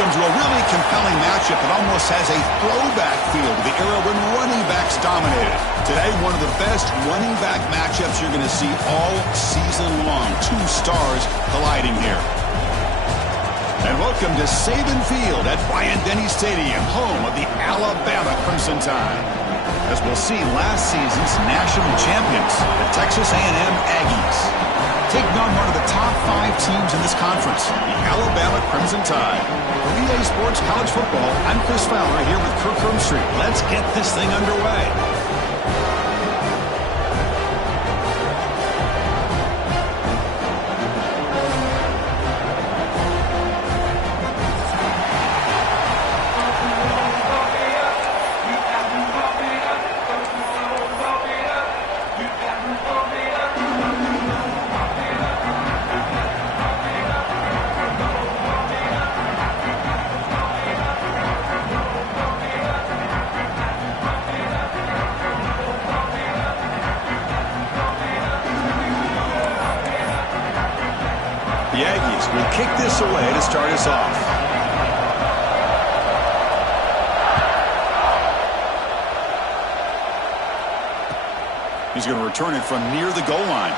welcome to a really compelling matchup that almost has a throwback feel to the era when running backs dominated. Today, one of the best running back matchups you're going to see all season long. Two stars colliding here. And welcome to Saban Field at Bryant-Denny Stadium, home of the Alabama Crimson Tide. As we'll see, last season's national champions, the Texas A&M Aggies, taking on one of the top 5 teams in this conference, the Alabama Crimson Tide. For EA Sports College Football, I'm Chris Fowler here with Kirk Hermstreet. Let's get this thing underway. The Aggies will kick this away to start us off. He's going to return it from near the goal line.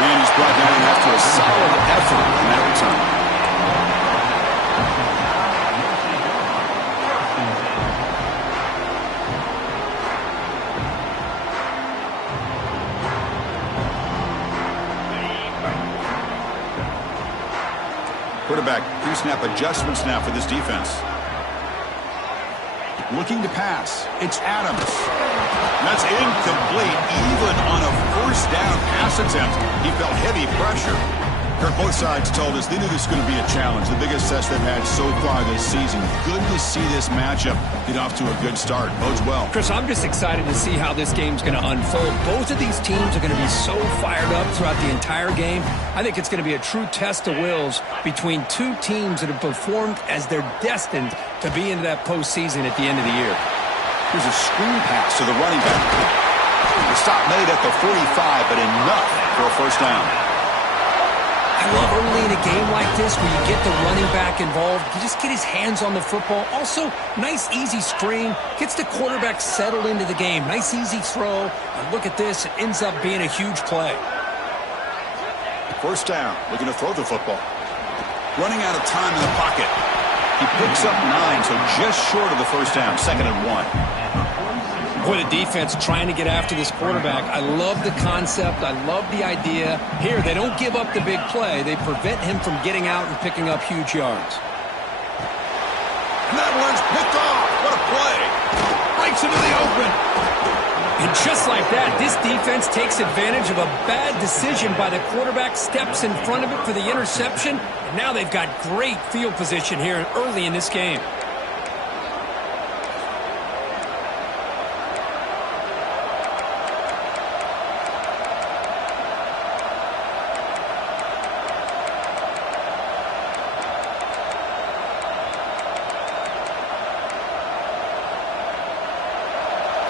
And he's brought down after a solid effort in that return. Quarterback pre-snap adjustments now for this defense. Looking to pass. It's Adams. That's incomplete. Even on a first down pass attempt, he felt heavy pressure. Kirk, both sides told us they knew this was going to be a challenge. The biggest test they've had so far this season. Good to see this matchup get off to a good start. Bodes well. Chris, I'm just excited to see how this game's going to unfold. Both of these teams are going to be so fired up throughout the entire game. I think it's going to be a true test of wills between two teams that have performed as they're destined to be into that postseason at the end of the year. Here's a screen pass to the running back. The stop made at the 45, but enough for a first down. I love early in a game like this where you get the running back involved. You just get his hands on the football. Also, nice, easy screen. Gets the quarterback settled into the game. Nice, easy throw. And look at this. It ends up being a huge play. First down. Looking to throw the football. Running out of time in the pocket. He picks up 9, so just short of the first down. 2nd and 1. Boy, the defense trying to get after this quarterback. I love the concept. I love the idea. Here, they don't give up the big play. They prevent him from getting out and picking up huge yards. And that one's picked off. What a play. Breaks into the open. And just like that, this defense takes advantage of a bad decision by the quarterback, steps in front of it for the interception, and now they've got great field position here early in this game.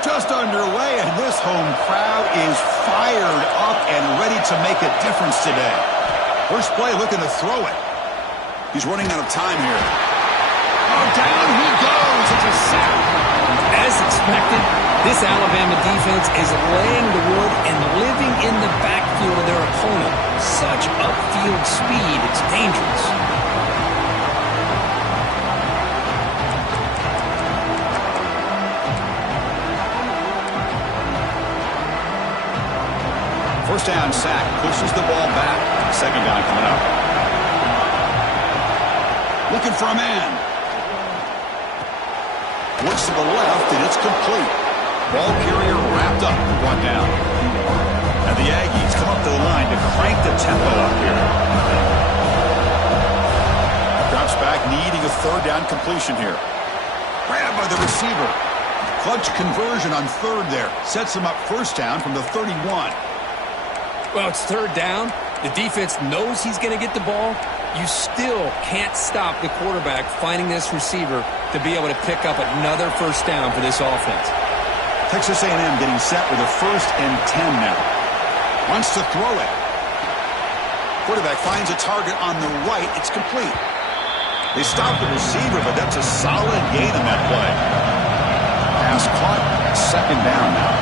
Just underway, and this home crowd is fired up and ready to make a difference today. First play, looking to throw it. He's running out of time here. Oh, down he goes. It's a sack. As expected, this Alabama defense is laying the wood and living in the backfield of their opponent. Such upfield speed, it's dangerous. First down sack, pushes the ball back. 2nd down coming up. Looking for a man. Looks to the left, and it's complete. Ball carrier wrapped up and brought down. And the Aggies come up to the line to crank the tempo up here. Drops back, needing a 3rd down completion here. Grabbed by the receiver. Clutch conversion on 3rd there. Sets him up first down from the 31. Well, it's 3rd down. The defense knows he's going to get the ball. You still can't stop the quarterback finding this receiver to be able to pick up another first down for this offense. Texas A&M getting set with a 1st and 10 now. Wants to throw it. Quarterback finds a target on the right. It's complete. They stopped the receiver, but that's a solid gain on that play. Pass caught, second down now.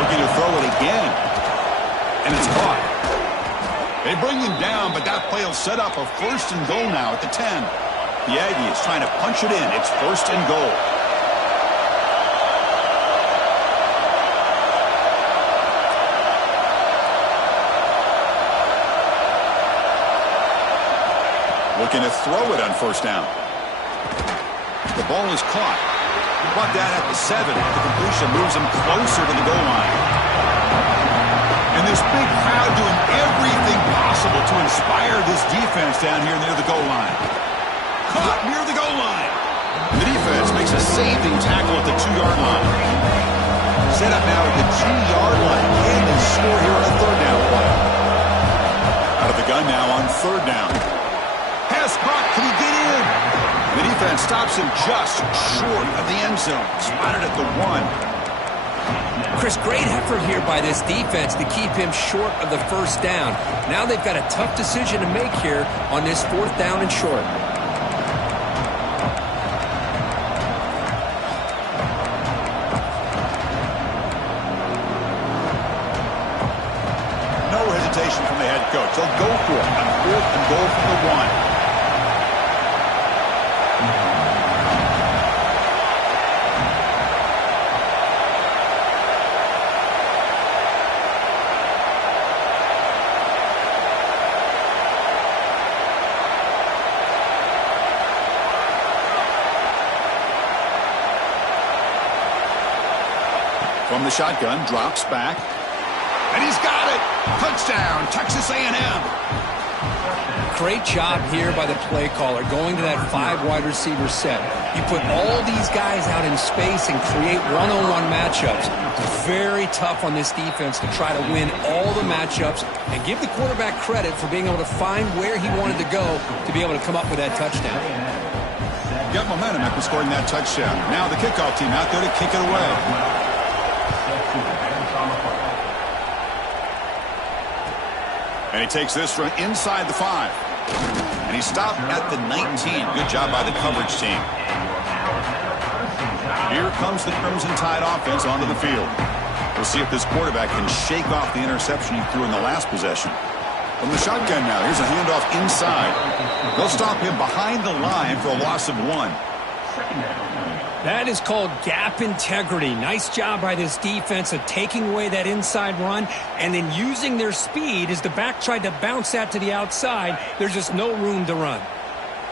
Looking to throw it again. And it's caught. They bring him down, but that play will set up a first and goal now at the 10. The Aggies trying to punch it in. It's first and goal. Looking to throw it on first down. The ball is caught. Brought down at the 7. The completion moves him closer to the goal line. And this big crowd doing everything possible to inspire this defense down here near the goal line. Caught near the goal line. The defense makes a saving tackle at the 2-yard line. Set up now at the 2-yard line. Can they score here on a third down play? Out of the gun now on third down. Pass caught. Can he get in? The defense stops him just short of the end zone. Spotted at the 1. Chris, great effort here by this defense to keep him short of the first down. Now they've got a tough decision to make here on this fourth down and short. No hesitation from the head coach. They'll go for it on fourth and goal from the 1. From the shotgun, drops back. And he's got it! Touchdown, Texas A&M! Great job here by the play caller, going to that 5 wide receiver set. You put all these guys out in space and create one-on-one matchups. Very tough on this defense to try to win all the matchups and give the quarterback credit for being able to find where he wanted to go to be able to come up with that touchdown. Got momentum after scoring that touchdown. Now the kickoff team out there to kick it away. And he takes this from inside the 5. And he stopped at the 19. Good job by the coverage team. Here comes the Crimson Tide offense onto the field. We'll see if this quarterback can shake off the interception he threw in the last possession. From the shotgun now, here's a handoff inside. They'll stop him behind the line for a loss of 1. That is called gap integrity. Nice job by this defense of taking away that inside run and then using their speed as the back tried to bounce that to the outside. There's just no room to run.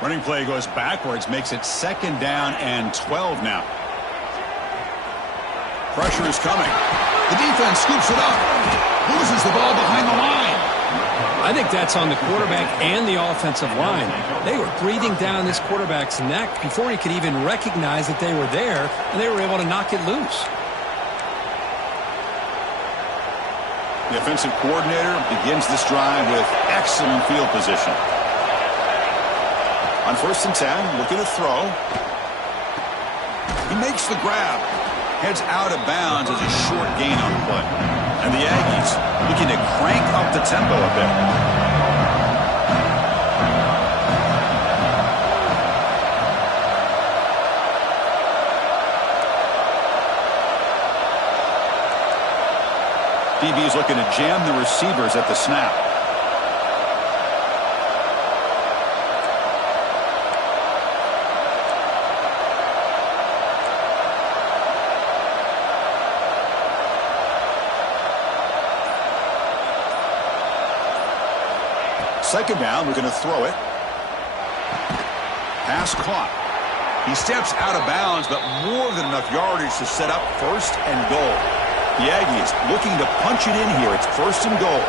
Running play goes backwards, makes it second down and 12 now. Pressure is coming. The defense scoops it up. Loses the ball behind the line. I think that's on the quarterback and the offensive line. They were breathing down this quarterback's neck before he could even recognize that they were there, and they were able to knock it loose. The offensive coordinator begins this drive with excellent field position. On first and 10, looking to throw. He makes the grab. Heads out of bounds as a short gain on the play. And the Aggies looking to crank up the tempo a bit. DB is looking to jam the receivers at the snap. Second down, we're going to throw it. Pass caught. He steps out of bounds, but more than enough yardage to set up first and goal. The Aggies looking to punch it in here. It's first and goal.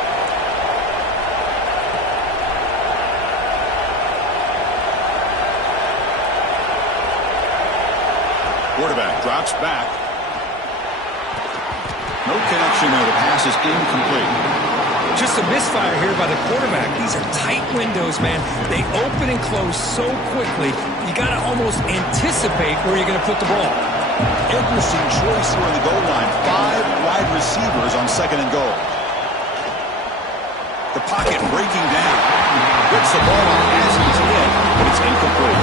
Quarterback drops back. No connection there. The pass is incomplete. Just a misfire here by the quarterback. These are tight windows, man. They open and close so quickly, you got to almost anticipate where you're going to put the ball. Interesting choice here on the goal line. 5 wide receivers on second and goal. The pocket breaking down. Gets the ball off as he's hit, but it's incomplete.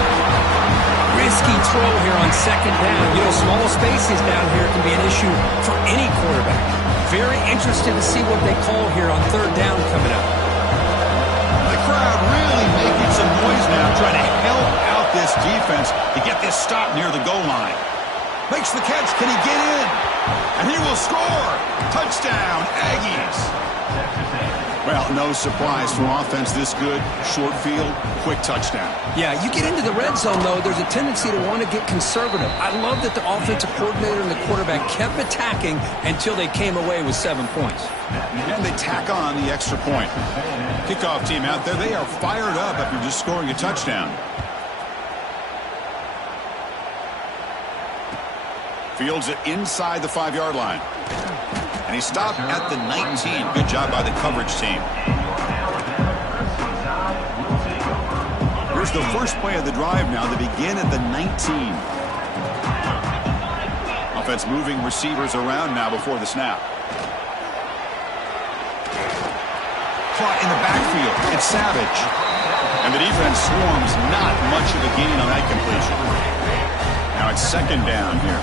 Risky throw here on second down. You know, small spaces down here can be an issue for any quarterback. Very interested to see what they call here on third down coming up. The crowd really making some noise now, trying to help out this defense to get this stop near the goal line. Makes the catch. Can he get in? And he will score. Touchdown, Aggies. Well, no surprise from offense this good. Short field, quick touchdown. Yeah, you get into the red zone, though, there's a tendency to want to get conservative. I love that the offensive coordinator and the quarterback kept attacking until they came away with 7 points. And they tack on the extra point. Kickoff team out there, they are fired up after just scoring a touchdown. Fields it inside the 5-yard line. And he stopped at the 19. Good job by the coverage team. Here's the first play of the drive now. They begin at the 19. Offense moving receivers around now before the snap. Caught in the backfield. It's Savage. And the defense swarms. Not much of a gain on that completion. Now it's second down here.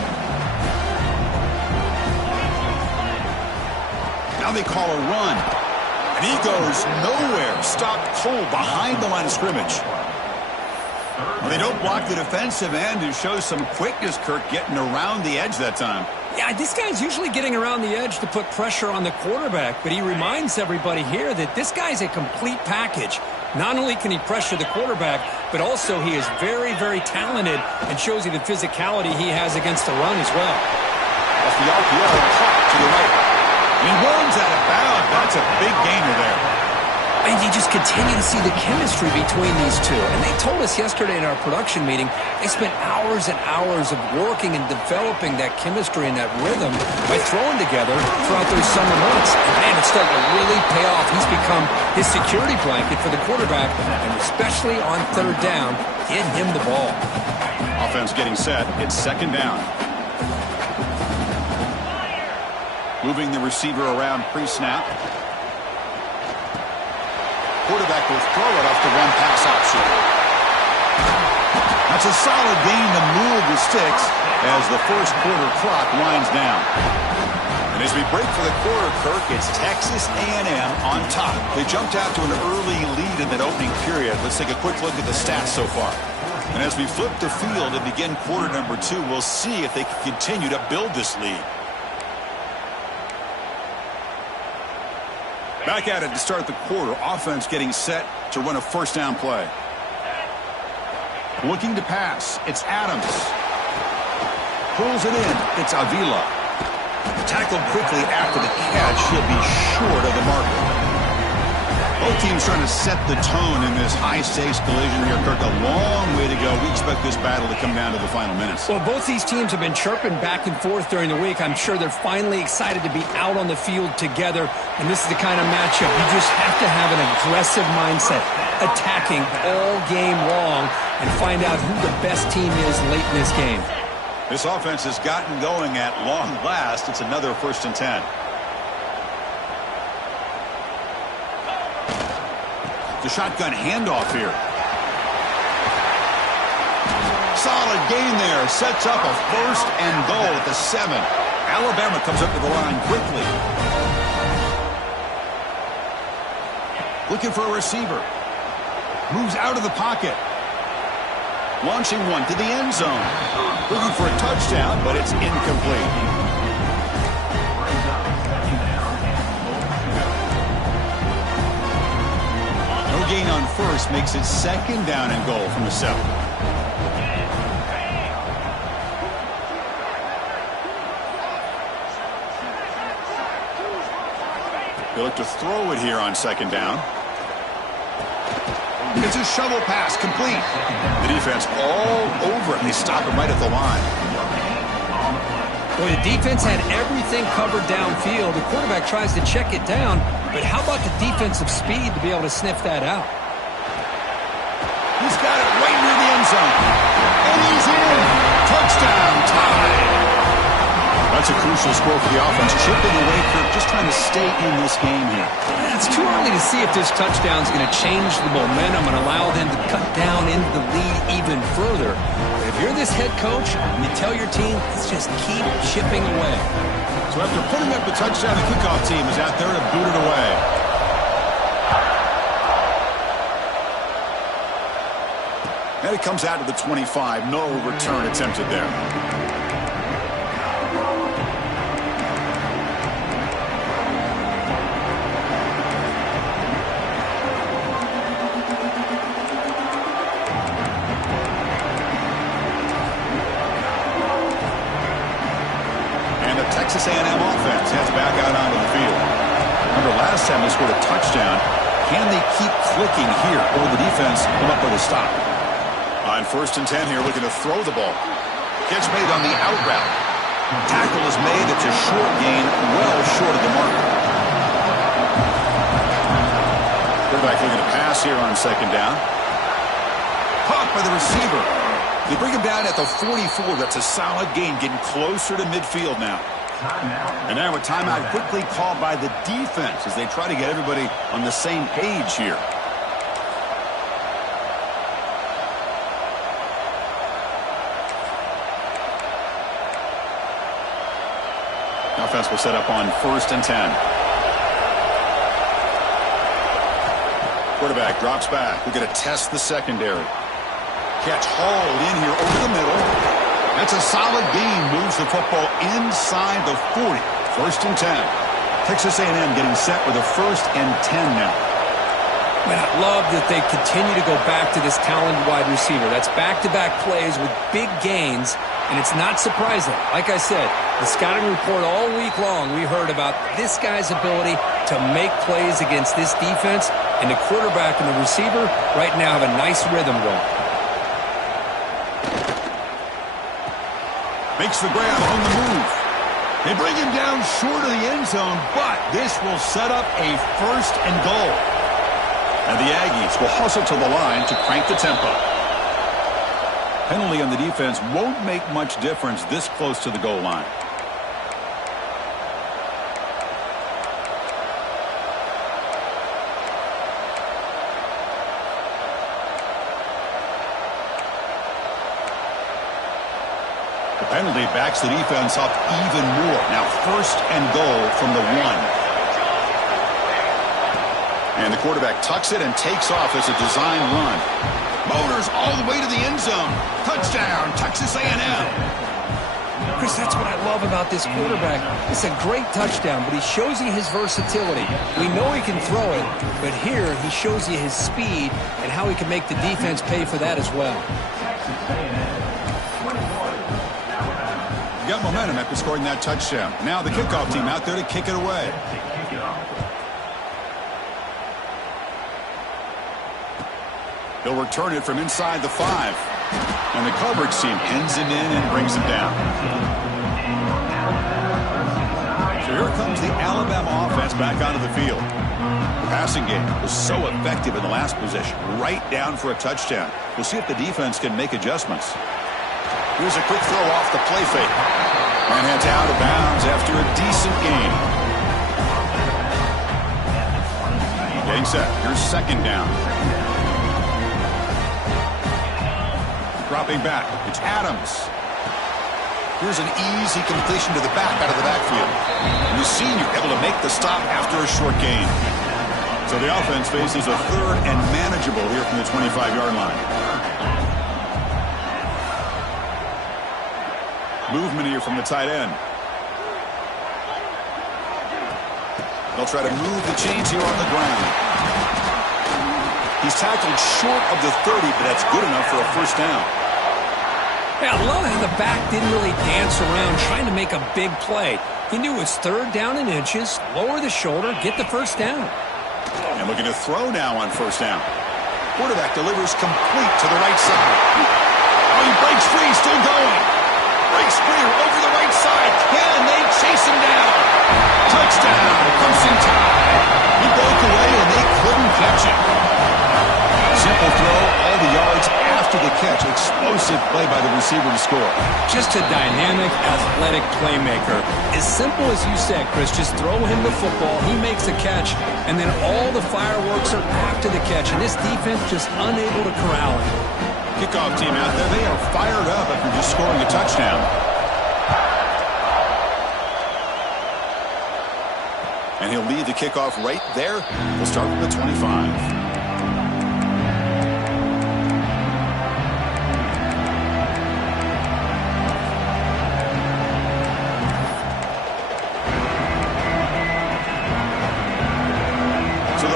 Now they call a run. And he goes nowhere. Stopped cold behind the line of scrimmage. Well, they don't block the defensive end, who shows some quickness, Kirk, getting around the edge that time. Yeah, this guy's usually getting around the edge to put pressure on the quarterback, but he reminds everybody here that this guy's a complete package. Not only can he pressure the quarterback, but also he is very, very talented and shows you the physicality he has against the run as well. Off the RPO, clock to the right. And he runs out of bounds. That's a big gainer there. And you just continue to see the chemistry between these two. And they told us yesterday in our production meeting, they spent hours and hours of working and developing that chemistry and that rhythm by throwing together throughout those summer months. And man, it's starting to really pay off. He's become his security blanket for the quarterback, and especially on third down, getting him the ball. Offense getting set. It's second down. Moving the receiver around pre-snap. Quarterback will throw it off the run-pass option. That's a solid gain to move the sticks as the first quarter clock winds down. And as we break for the quarter, Kirk, it's Texas A&M on top. They jumped out to an early lead in that opening period. Let's take a quick look at the stats so far. And as we flip the field and begin quarter number 2, we'll see if they can continue to build this lead. Back at it to start the quarter. Offense getting set to run a first down play. Looking to pass. It's Adams. Pulls it in. It's Avila. Tackled quickly after the catch. He'll be short of the marker. Both teams trying to set the tone in this high-stakes collision here, Kirk. A long way to go. We expect this battle to come down to the final minutes. Well, both these teams have been chirping back and forth during the week. I'm sure they're finally excited to be out on the field together. And this is the kind of matchup you just have to have an aggressive mindset, attacking all game long, and find out who the best team is late in this game. This offense has gotten going at long last. It's another 1st and 10. The shotgun handoff here. Solid gain there. Sets up a 1st and goal at the 7. Alabama comes up to the line quickly. Looking for a receiver. Moves out of the pocket. Launching one to the end zone. Looking for a touchdown, but it's incomplete. Gain on first makes it 2nd down and goal from the 7. They look to throw it here on 2nd down. It's a shovel pass, complete. The defense all over it, and they stop it right at the line. Boy, the defense had everything covered downfield. The quarterback tries to check it down, but how about the defensive speed to be able to sniff that out? He's got it right near the end zone. And he's in. Touchdown, tie. That's a crucial score for the offense. Chipping away, Kirk, just trying to stay in this game here. It's too early to see if this touchdown is going to change the momentum and allow them to cut down into the lead even further. But if you're this head coach, and you tell your team, let's just keep chipping away. So after putting up the touchdown, the kickoff team is out there to boot it away. And it comes out to the 25. No return attempted there. Texas A&M offense heads back out onto the field. Remember, last time they scored a touchdown. Can they keep clicking here, or will the defense come up with a stop? On 1st and 10 here, looking to throw the ball. Catch made on the out route. Tackle is made. It's a short gain, well short of the mark. Quarterback looking to pass here on 2nd down. Caught by the receiver. They bring him down at the 44. That's a solid gain, getting closer to midfield now. And now a timeout quickly called by the defense as they try to get everybody on the same page here. Offense will set up on 1st and 10. Quarterback drops back. We're going to test the secondary. Catch hauled in here over the middle. That's a solid gain. Moves the football inside the 40. 1st and 10. Texas A&M getting set with a 1st and 10 now. Man, I love that they continue to go back to this talented wide receiver. That's back-to-back plays with big gains, and it's not surprising. Like I said, the scouting report all week long, we heard about this guy's ability to make plays against this defense, and the quarterback and the receiver right now have a nice rhythm going. Makes the grab on the move. They bring him down short of the end zone, but this will set up a 1st and goal. And the Aggies will hustle to the line to crank the tempo. Penalty on the defense won't make much difference this close to the goal line. Penalty backs the defense up even more. Now 1st and goal from the 1. And the quarterback tucks it and takes off as a design run. Motors all the way to the end zone. Touchdown, Texas A&M. Chris, that's what I love about this quarterback. It's a great touchdown, but he shows you his versatility. We know he can throw it, but here he shows you his speed and how he can make the defense pay for that as well. Got momentum after scoring that touchdown. Now the kickoff team out there to kick it away. He'll return it from inside the 5. And the coverage team ends him in and brings him down. So here comes the Alabama offense back onto the field. The passing game was so effective in the last possession, right down for a touchdown. We'll see if the defense can make adjustments. Here's a quick throw off the play fake. And heads out of bounds after a decent gain. Getting set. Here's 2nd down. Dropping back. It's Adams. Here's an easy completion to the back out of the backfield. And the senior able to make the stop after a short gain. So the offense faces a 3rd and manageable here from the 25-yard line. Movement here from the tight end. They'll try to move the chains here on the ground. He's tackled short of the 30, but that's good enough for a 1st down. Yeah, I love how the back didn't really dance around trying to make a big play. He knew it was 3rd down in inches, lower the shoulder, get the 1st down. And looking to throw now on 1st down. Quarterback delivers complete to the right side. Oh, he breaks free, still going. Breaks free over the right side. Can they chase him down? Touchdown. Clemson tie. He broke away and they couldn't catch it. Simple throw. All the yards after after the catch. Explosive play by the receiver to score. Just a dynamic, athletic playmaker. As simple as you said, Chris, just throw him the football, he makes a catch, and then all the fireworks are after the catch, and this defense just unable to corral him. Kickoff team out there, they are fired up after just scoring a touchdown. And he'll lead the kickoff right there. We'll start from the 25.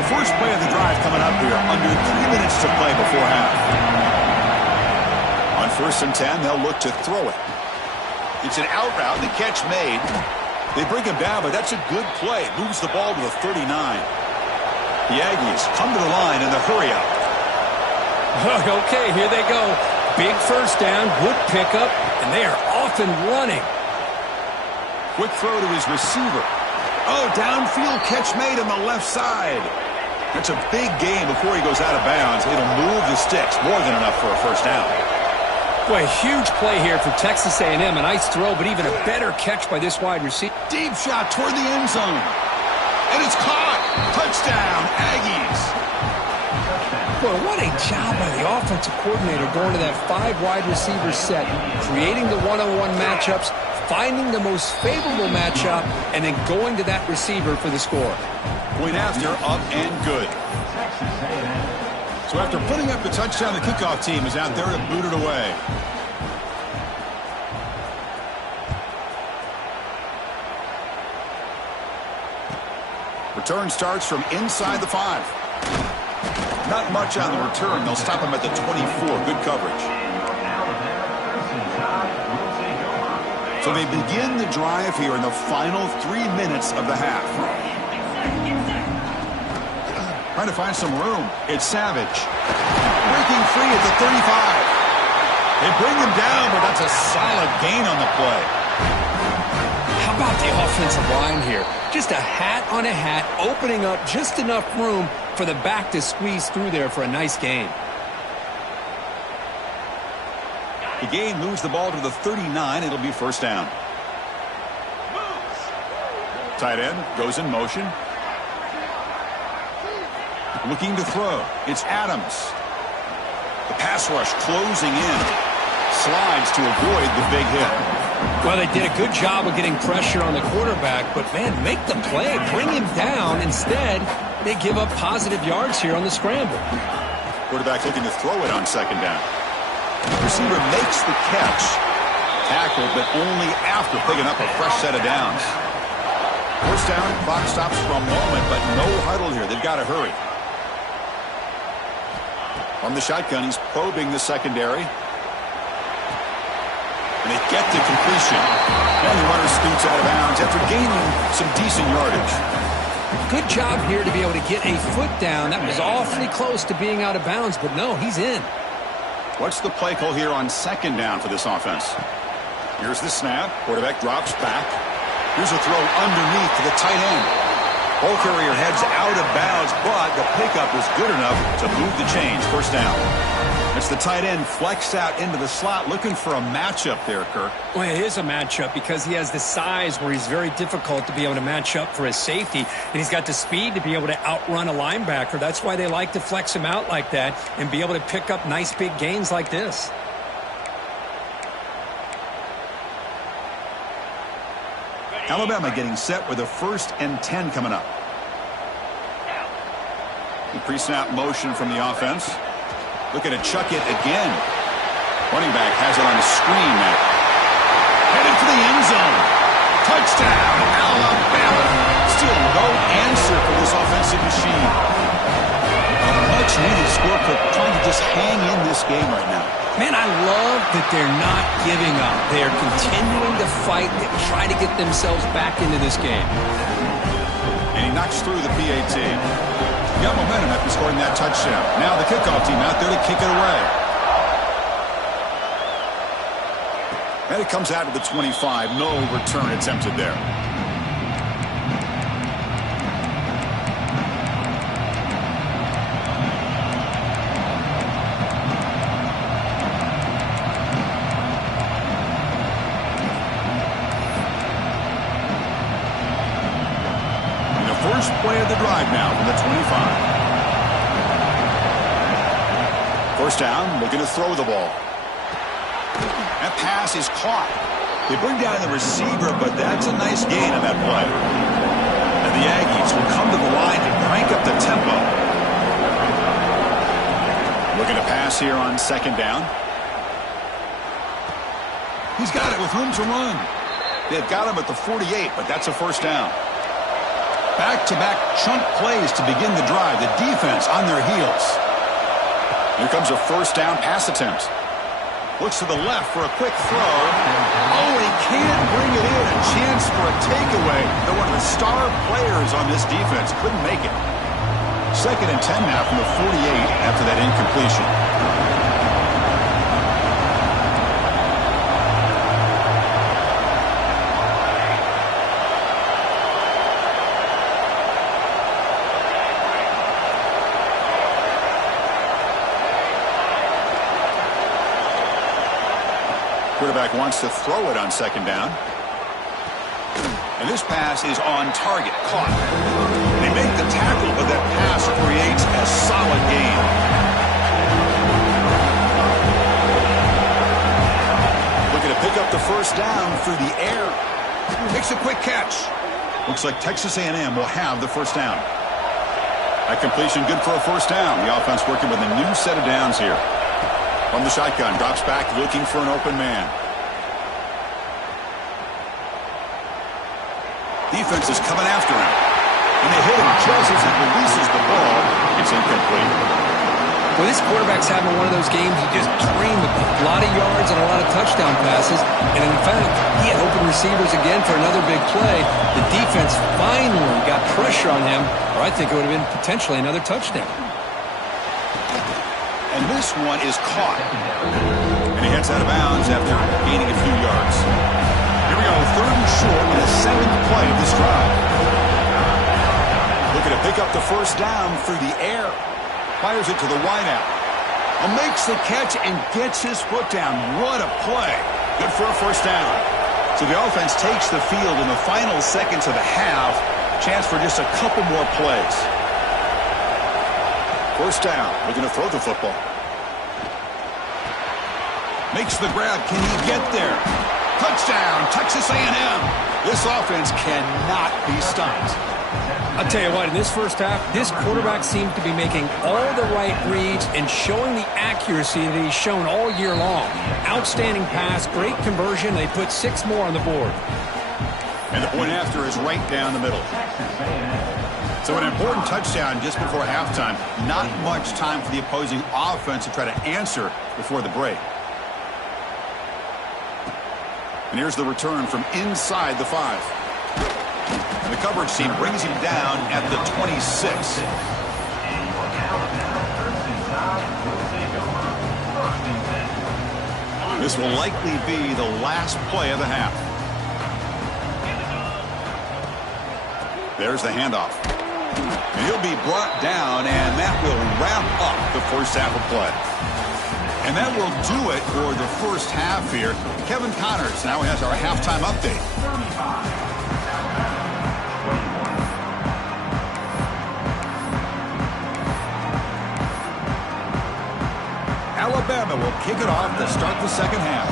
First play of the drive coming up here. Under 3 minutes to play before half. On 1st and 10, they'll look to throw it. It's an out route. The catch made. They bring him down, but that's a good play. Moves the ball to the 39. The Aggies come to the line in the hurry up. Okay, here they go. Big first down, good pickup, and they are off and running. Quick throw to his receiver. Oh, downfield catch made on the left side. That's a big gain before he goes out of bounds. It'll move the sticks. More than enough for a first down. Boy, huge play here for Texas A&M. A nice throw, but even a better catch by this wide receiver. Deep shot toward the end zone. And it's caught. Touchdown, Aggies. Boy, what a job by the offensive coordinator going to that 5 wide receiver set, creating the one-on-one matchups, finding the most favorable matchup, and then going to that receiver for the score. Point after, up and good. So after putting up the touchdown, the kickoff team is out there to boot it away. Return starts from inside the 5. Not much on the return. They'll stop him at the 24. Good coverage. So they begin the drive here in the final 3 minutes of the half. Trying to find some room. It's Savage. Breaking free at the 35. They bring him down, but that's a solid gain on the play. How about the offensive line here? Just a hat on a hat, opening up just enough room for the back to squeeze through there for a nice gain. The gain moves the ball to the 39. It'll be first down. Tight end goes in motion. Looking to throw. It's Adams. The pass rush closing in. Slides to avoid the big hit. Well, they did a good job of getting pressure on the quarterback, but, man, make the play. Bring him down. Instead, they give up positive yards here on the scramble. Quarterback looking to throw it on second down. Receiver makes the catch. Tackled, but only after picking up a fresh set of downs. First down, clock stops for a moment, but no huddle here. They've got to hurry. From the shotgun, he's probing the secondary. And they get to completion. And the runner scoots out of bounds after gaining some decent yardage. Good job here to be able to get a foot down. That was awfully close to being out of bounds, but no, he's in. What's the play call here on second down for this offense? Here's the snap. Quarterback drops back. Here's a throw underneath to the tight end. Ball carrier heads out of bounds, but the pickup was good enough to move the chains. First down. It's the tight end flexed out into the slot, looking for a matchup there, Kirk. Well, it is a matchup because he has the size where he's very difficult to be able to match up for his safety, and he's got the speed to be able to outrun a linebacker. That's why they like to flex him out like that and be able to pick up nice big gains like this. Alabama getting set with a 1st and 10 coming up. The pre-snap motion from the offense. Looking to chuck it again. Running back has it on a screen now. Headed for the end zone. Touchdown, Alabama. Still no answer for this offensive machine. A much-needed score, trying to just hang in this game right now. Man, I love that they're not giving up. They are continuing to fight and try to get themselves back into this game. And he knocks through the PAT. Got momentum after scoring that touchdown. Now the kickoff team out there to kick it away. And it comes out to the 25. No return attempted there. now from the 25. First down, looking to throw the ball. That pass is caught. They bring down the receiver, but that's a nice gain on that play. And the Aggies will come to the line and crank up the tempo. Looking to pass here on second down. He's got it with room to run. They've got him at the 48, but that's a first down. Back-to-back chunk plays to begin the drive. The defense on their heels. Here comes a first down pass attempt. Looks to the left for a quick throw. Oh, he can't bring it in. A chance for a takeaway. They're one of the star players on this defense. Couldn't make it. Second and 10 now from the 48 after that incompletion. Quarterback wants to throw it on second down. And this pass is on target. Caught. They make the tackle, but that pass creates a solid gain. Looking to pick up the first down through the air. Makes a quick catch. Looks like Texas A&M will have the first down. That completion good for a first down. The offense working with a new set of downs here. From the shotgun, drops back looking for an open man. Defense is coming after him. And they hit him just as he releases the ball. It's incomplete. Well, this quarterback's having one of those games he just dreamed of. A lot of yards and a lot of touchdown passes. And in fact, he had open receivers again for another big play. The defense finally got pressure on him, or I think it would have been potentially another touchdown. And this one is caught. And he heads out of bounds after gaining a few yards. Here we go, third and short in the seventh play of this drive. Looking to pick up the first down through the air. Fires it to the wideout. Makes the catch and gets his foot down. What a play. Good for a first down. So the offense takes the field in the final seconds of the half. Chance for just a couple more plays. First down, looking to throw the football. Makes the grab. Can he get there? Touchdown, Texas A&M. This offense cannot be stopped. I'll tell you what, in this first half, this quarterback seemed to be making all the right reads and showing the accuracy that he's shown all year long. Outstanding pass, great conversion. They put 6 more on the board. And the point after is right down the middle. So an important touchdown just before halftime. Not much time for the opposing offense to try to answer before the break. And here's the return from inside the 5. And the coverage team brings him down at the 26. This will likely be the last play of the half. There's the handoff. And he'll be brought down, and that will wrap up the first half of play. And that will do it for the first half here. Kevin Connors now has our halftime update. Alabama will kick it off to start the second half.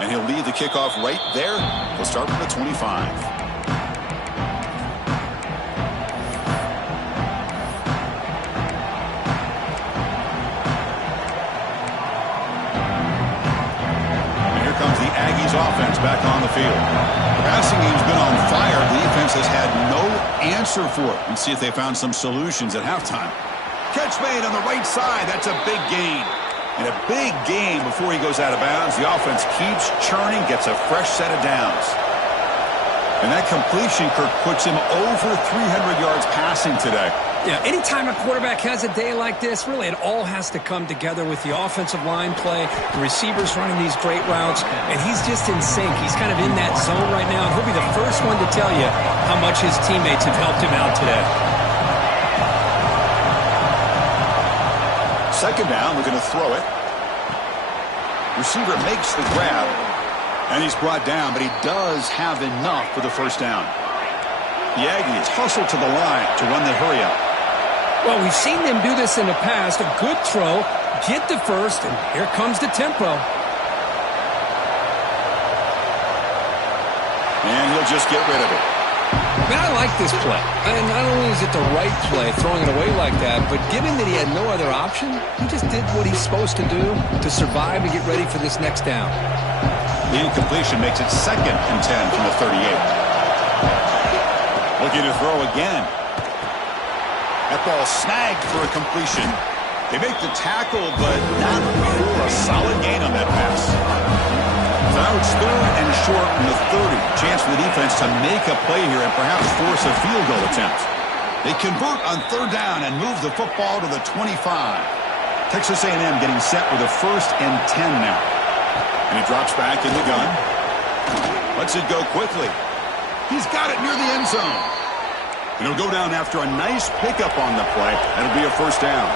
And he'll lead the kickoff right there. We'll start from the 25. Aggies offense back on the field. The passing game's been on fire. The defense has had no answer for it. Let's see if they found some solutions at halftime. Catch made on the right side. That's a big gain. And a big gain before he goes out of bounds. The offense keeps churning, gets a fresh set of downs. And that completion, Kirk, puts him over 300 yards passing today. Yeah, anytime a quarterback has a day like this, really it all has to come together with the offensive line play, the receivers running these great routes, and he's just in sync. He's kind of in that zone right now, and he'll be the first one to tell you how much his teammates have helped him out today. Second down, we're going to throw it. Receiver makes the grab, and he's brought down, but he does have enough for the first down. The Aggies hustle to the line to run the hurry-up. Well, we've seen them do this in the past. A good throw, get the first, and here comes the tempo. And he'll just get rid of it. Man, I like this play. And not only is it the right play, throwing it away like that, but given that he had no other option, he just did what he's supposed to do to survive and get ready for this next down. The incompletion makes it 2nd and 10 from the 38. Looking to throw again. That ball snagged for a completion. They make the tackle, but not for a solid gain on that pass. So now it's 3rd and short from the 30. Chance for the defense to make a play here and perhaps force a field goal attempt. They convert on 3rd down and move the football to the 25. Texas A&M getting set with a 1st and 10 now. And he drops back in the gun. Lets it go quickly. He's got it near the end zone. And he'll go down after a nice pickup on the play. That'll be a 1st down.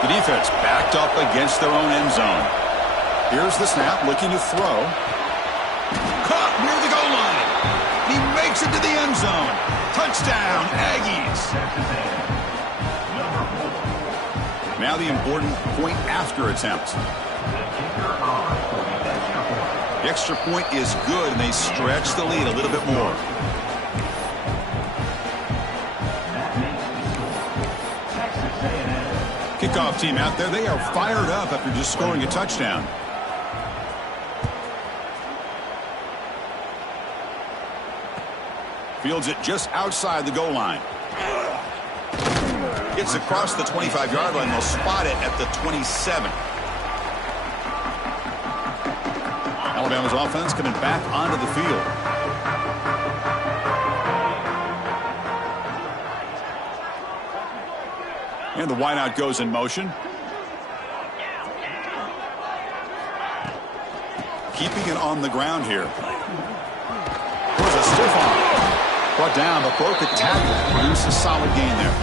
The defense backed up against their own end zone. Here's the snap, looking to throw. Caught near the goal line. He makes it to the end zone. Touchdown, Aggies. Now the important point after attempt. The extra point is good, and they stretch the lead a little bit more. Kickoff team out there. They are fired up after just scoring a touchdown. Fields it just outside the goal line. Gets across the 25-yard line. They'll spot it at the 27. Alabama's offense coming back onto the field. And the wideout goes in motion. Keeping it on the ground here. There's a stiff arm. Brought down, but broke a tackle. Produced a solid gain there.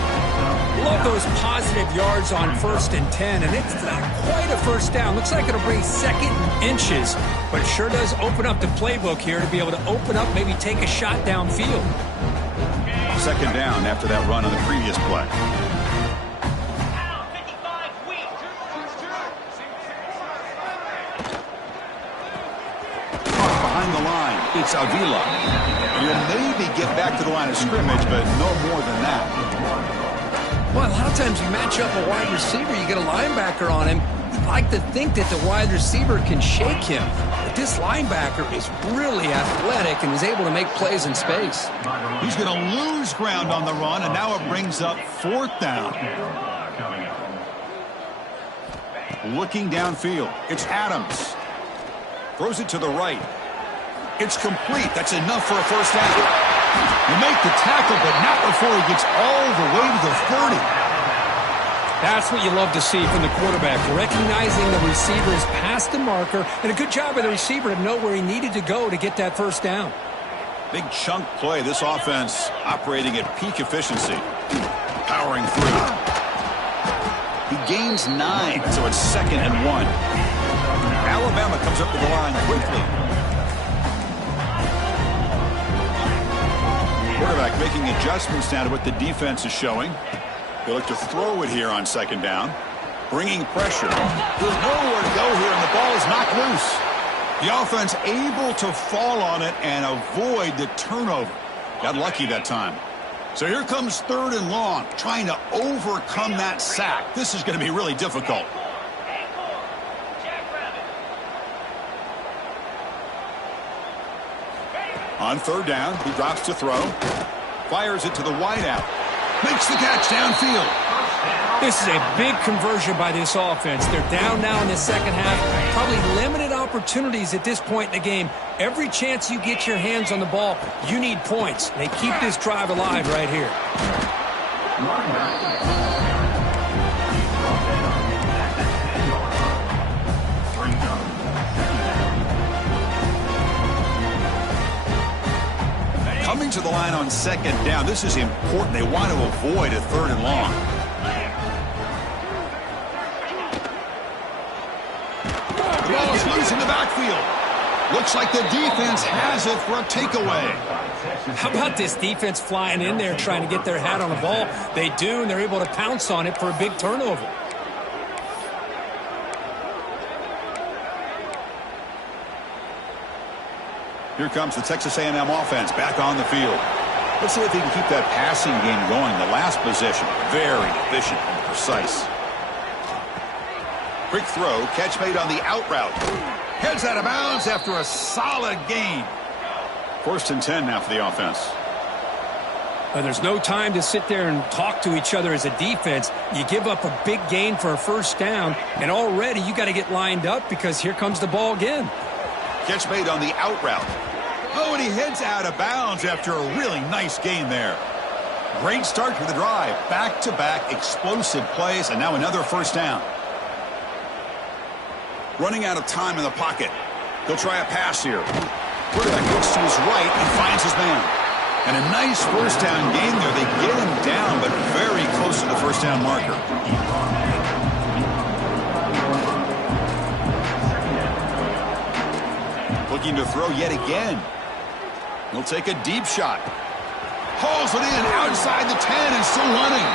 Love those positive yards on 1st and 10, and it's not quite a 1st down. Looks like it'll bring 2nd inches, but it sure does open up the playbook here to be able to open up, maybe take a shot downfield. 2nd down after that run on the previous play. Behind the line, it's Avila. You'll maybe get back to the line of scrimmage, but no more than that. Well, a lot of times you match up a wide receiver, you get a linebacker on him. You'd like to think that the wide receiver can shake him. But this linebacker is really athletic and is able to make plays in space. He's going to lose ground on the run, and now it brings up 4th down. Looking downfield, it's Adams. Throws it to the right. It's complete. That's enough for a 1st down. You make the tackle, but not before he gets all the way to the 30. That's what you love to see from the quarterback, recognizing the receiver is past the marker, and a good job by the receiver to know where he needed to go to get that 1st down. Big chunk play. This offense operating at peak efficiency. Powering through. He gains 9, so it's 2nd and 1. Alabama comes up to the line quickly. Quarterback making adjustments now to what the defense is showing. They look to throw it here on 2nd down. Bringing pressure. There's nowhere to go here, and the ball is knocked loose. The offense able to fall on it and avoid the turnover. Got lucky that time. So here comes 3rd and long, trying to overcome that sack. This is going to be really difficult. On 3rd down, he drops to throw. Fires it to the wideout. Makes the catch downfield. This is a big conversion by this offense. They're down now in the 2nd half. Probably limited opportunities at this point in the game. Every chance you get your hands on the ball, you need points. They keep this drive alive right here. Coming to the line on 2nd down. This is important. They want to avoid a 3rd and long. The ball is loose in the field. Looks like the defense has it for a takeaway. How about this defense flying in there trying to get their hat on the ball? They do, and they're able to pounce on it for a big turnover. Here comes the Texas A&M offense back on the field. Let's see if they can keep that passing game going. The last possession, very efficient and precise. Quick throw, catch made on the out route. Heads out of bounds after a solid gain. 1st and 10 now for the offense. There's no time to sit there and talk to each other as a defense. You give up a big gain for a 1st down, and already you got to get lined up because here comes the ball again. Catch made on the out route. Oh, and he heads out of bounds after a really nice gain there. Great start to the drive. Back-to-back explosive plays, and now another 1st down. Running out of time in the pocket. He'll try a pass here. Quarterback looks to his right and finds his man. And a nice 1st down gain there. They get him down, but very close to the 1st down marker. Looking to throw yet again. He'll take a deep shot. Hauls it in outside the 10 and still running.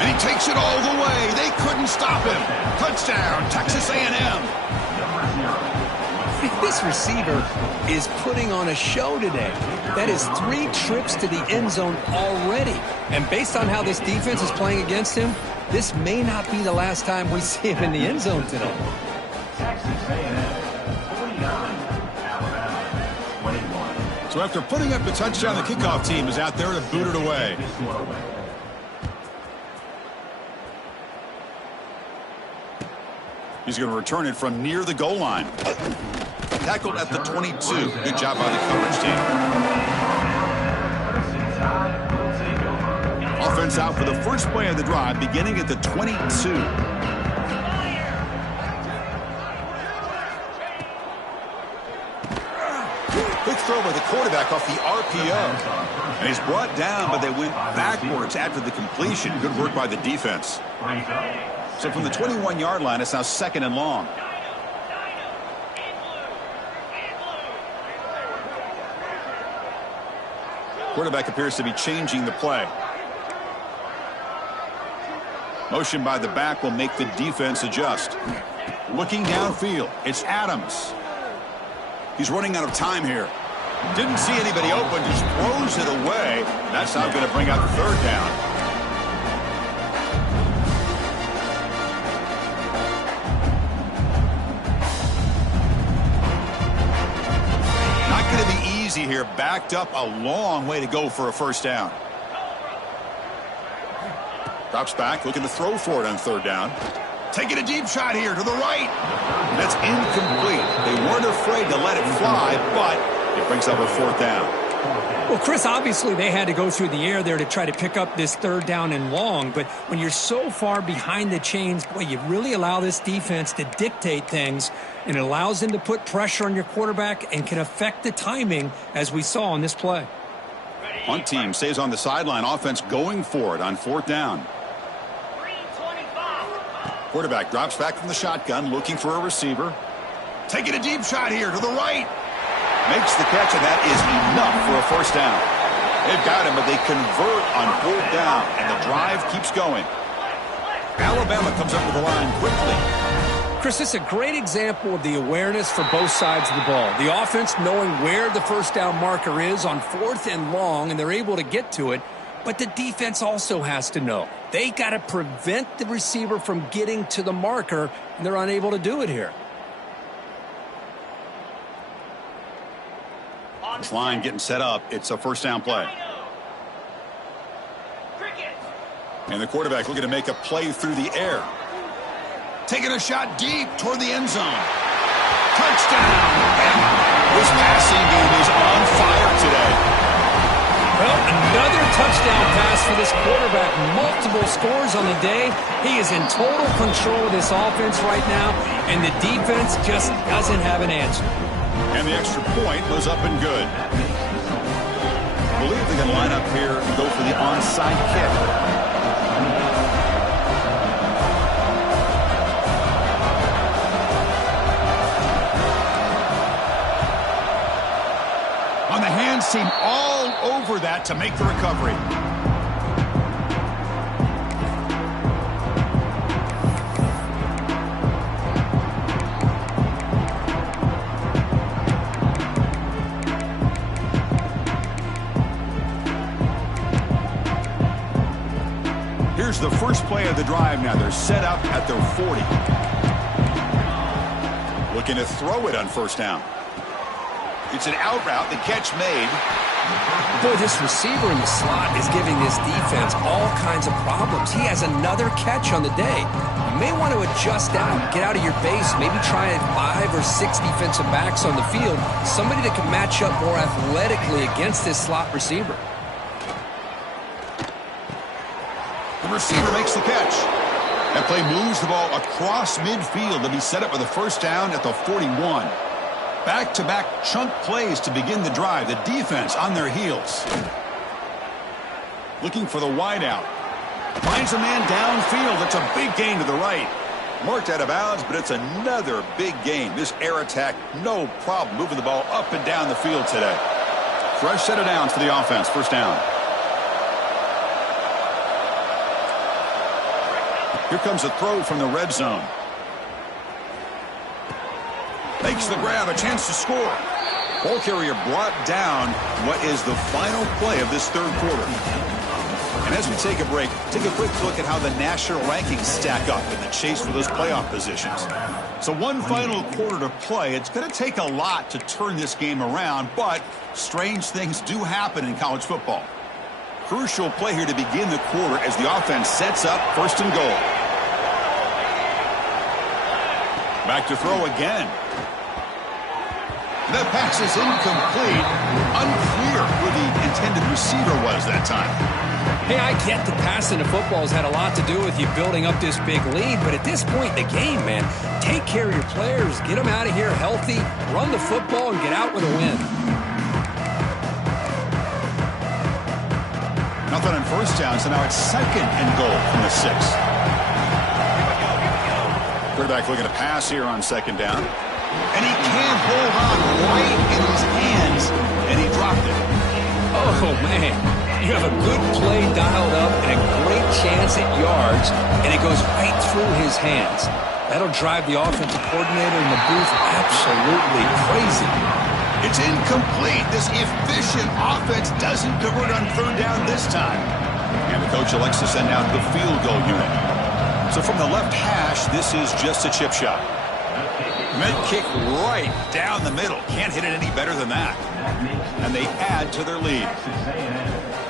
And he takes it all the way. They couldn't stop him. Touchdown, Texas A&M. This receiver is putting on a show today. That is 3 trips to the end zone already. And based on how this defense is playing against him, this may not be the last time we see him in the end zone today. So after putting up the touchdown, the kickoff team is out there to boot it away. He's going to return it from near the goal line. Tackled at the 22. Good job by the coverage team. Offense out for the first play of the drive, beginning at the 22. Quick throw by the quarterback off the RPO. And he's brought down, but they went backwards after the completion. Good work by the defense. So from the 21-yard line, it's now 2nd and long. Quarterback appears to be changing the play. Motion by the back will make the defense adjust. Looking downfield, it's Adams. He's running out of time here. Didn't see anybody open, just throws it away. That's now going to bring out the 3rd down. Not going to be easy here. Backed up a long way to go for a 1st down. Drops back, looking to throw for it on 3rd down. Taking a deep shot here to the right. That's incomplete. They weren't afraid to let it fly, but it brings up a 4th down. Well, Chris, obviously they had to go through the air there to try to pick up this 3rd down and long, but when you're so far behind the chains, boy, you really allow this defense to dictate things, and it allows them to put pressure on your quarterback and can affect the timing, as we saw on this play. Punt team stays on the sideline. Offense going for it on 4th down. Quarterback drops back from the shotgun, looking for a receiver. Taking a deep shot here to the right. Makes the catch, and that is enough for a 1st down. They've got him, but they convert on 4th down, and the drive keeps going. Alabama comes up to the line quickly. Chris, this is a great example of the awareness for both sides of the ball. The offense knowing where the 1st down marker is on 4th and long, and they're able to get to it. But the defense also has to know. They got to prevent the receiver from getting to the marker, and they're unable to do it here. This line getting set up. It's a 1st down play. And the quarterback looking to make a play through the air. Taking a shot deep toward the end zone. Touchdown! This passing game is on fire today. Well, another touchdown pass for this quarterback. Multiple scores on the day. He is in total control of this offense right now, and the defense just doesn't have an answer. And the extra point was up and good. I believe they can line up here and go for the onside kick. On the hands team all over that to make the recovery. Here's the first play of the drive now. They're set up at their 40. Looking to throw it on first down. It's an out route. The catch made. Boy, this receiver in the slot is giving this defense all kinds of problems. He has another catch on the day. You may want to adjust out, get out of your base, maybe try 5 or 6 defensive backs on the field, somebody that can match up more athletically against this slot receiver. The receiver makes the catch. That play moves the ball across midfield to be set up with a first down at the 41. Back-to-back chunk plays to begin the drive. The defense on their heels. Looking for the wideout. Finds a man downfield. It's a big gain to the right. Marked out of bounds, but it's another big gain. This air attack, no problem moving the ball up and down the field today. Fresh set of downs for the offense. First down. Here comes a throw from the red zone. Makes the grab, a chance to score. Ball carrier brought down. What is the final play of this third quarter? And as we take a break, take a quick look at how the national rankings stack up in the chase for those playoff positions. So one final quarter to play. It's going to take a lot to turn this game around, but strange things do happen in college football. Crucial play here to begin the quarter as the offense sets up first and goal. Back to throw again. The pass is incomplete. Unclear who the intended receiver was that time. Hey, I get the passing of football has had a lot to do with you building up this big lead, but at this point in the game, man, take care of your players, get them out of here healthy, run the football, and get out with a win. Nothing on first down, so now it's second and goal from the 6. Quarterback looking to pass here on second down. And he can't hold on right in his hands, and he dropped it. Oh, man. You have a good play dialed up and a great chance at yards, and it goes right through his hands. That'll drive the offensive coordinator in the booth absolutely crazy. It's incomplete. This efficient offense doesn't convert on third down this time. And the coach elects to send out the field goal unit. So from the left hash, this is just a chip shot. Med kick right down the middle. Can't hit it any better than that. And they add to their lead.